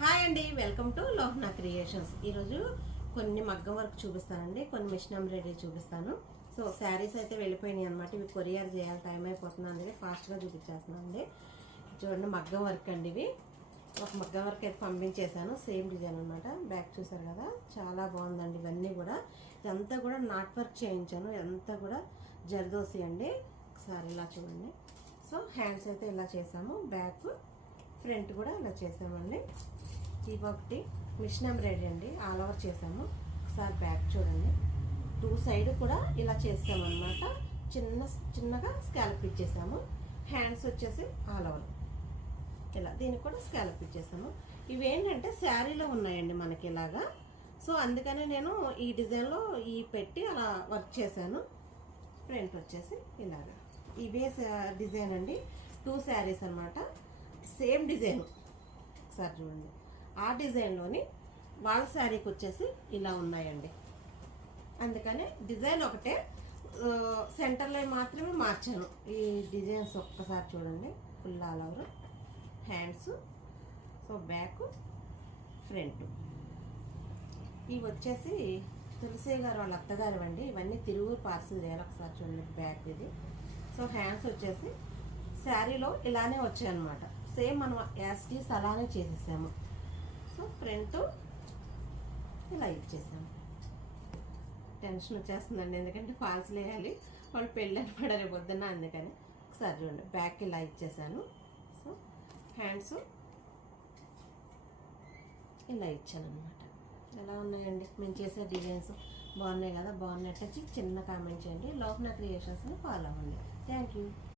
Hi అండి, welcome to లోహ్నా creations. ఈరోజు కొన్ని మగ్గం వర్క్ చూపిస్తానండి, కొన్ని మిషన్ ఎంబ్రాయిడరీ చూపిస్తాను. సో శారీస్ అయితే వెళ్ళిపోయినాయి అనమాట. ఇవి కొరియర్ చేయాలి, టైం అయిపోతుంది, అందుకే ఫాస్ట్గా చూపించేస్తున్నాను అండి. చూడండి, మగ్గం వర్క్ అండి. ఇవి ఒక మగ్గం వర్క్ అయితే పంపించేశాను, సేమ్ డిజైన్ అనమాట. బ్యాక్ చూసారు కదా, చాలా బాగుందండి. ఇవన్నీ కూడా ఇదంతా కూడా నాట్ వర్క్ చేయించాను, ఇదంతా కూడా జర్దోసి అండి. ఒకసారి ఇలా చూడండి. సో హ్యాండ్స్ అయితే ఇలా చేసాము, బ్యాక్ ఫ్రంట్ కూడా ఇలా చేసామండి. ఇవి ఒకటి మిషన్ ఎంబ్రాయిడరీ అండి, ఆల్ ఓవర్ చేసాము. ఒకసారి బ్యాక్ చూడండి, టూ సైడ్ కూడా ఇలా చేసామన్నమాట. చిన్నగా స్కాల్ప్ ఇచ్చేసాము. హ్యాండ్స్ వచ్చేసి ఆల్ ఓవర్ ఇలా, దీనికి కూడా స్కాల్ప్ ఇచ్చేసాము. ఇవి ఏంటంటే శారీలో ఉన్నాయండి మనకి ఇలాగా. సో అందుకని నేను ఈ డిజైన్లో ఈ పెట్టి అలా వర్క్ చేశాను. ఫ్రంట్ వచ్చేసి ఇలాగా ఇవే డిజైన్ అండి. 2 శారీస్ అనమాట, సేమ్ డిజైన్. ఒకసారి చూడండి, ఆ డిజైన్లోని వాళ్ళ శారీకి వచ్చేసి ఇలా ఉన్నాయండి. అందుకని డిజైన్ ఒకటే, సెంటర్లో మాత్రమే మార్చాను ఈ డిజైన్స్. ఒక్కసారి చూడండి, full all over hands, so back front. ఇవి వచ్చేసి తులసి గారు వాళ్ళ అత్తగారు అండి. ఇవన్నీ తిరువూరు పార్సిల్ చేయాలి. ఒకసారి చూడండి, బ్యాక్ ఇది. సో హ్యాండ్స్ వచ్చేసి శారీలో ఇలానే వచ్చాయన్నమాట. సేమ్ మనం యాస్టీస్ అలానే చేసేసాము. సో ఫ్రంట్ ఇలా ఇచ్చేసాము. టెన్షన్ వచ్చేస్తుందండి, ఎందుకంటే ఫాల్స్ వేయాలి, వాళ్ళు పెళ్ళని పడాలి పొద్దున్న, అందుకని. ఒకసారి చూడండి, బ్యాక్ ఇలా ఇచ్చేసాను. సో హ్యాండ్స్ ఇలా ఇచ్చాను అనమాట. ఎలా ఉన్నాయండి మేము చేసే డిజైన్స్? బాగున్నాయి కదా? బాగున్నట్టు చిన్న కామెంట్ చేయండి. లోహ్నా క్రియేషన్స్ని ఫాలో అవ్వండి. Thank you.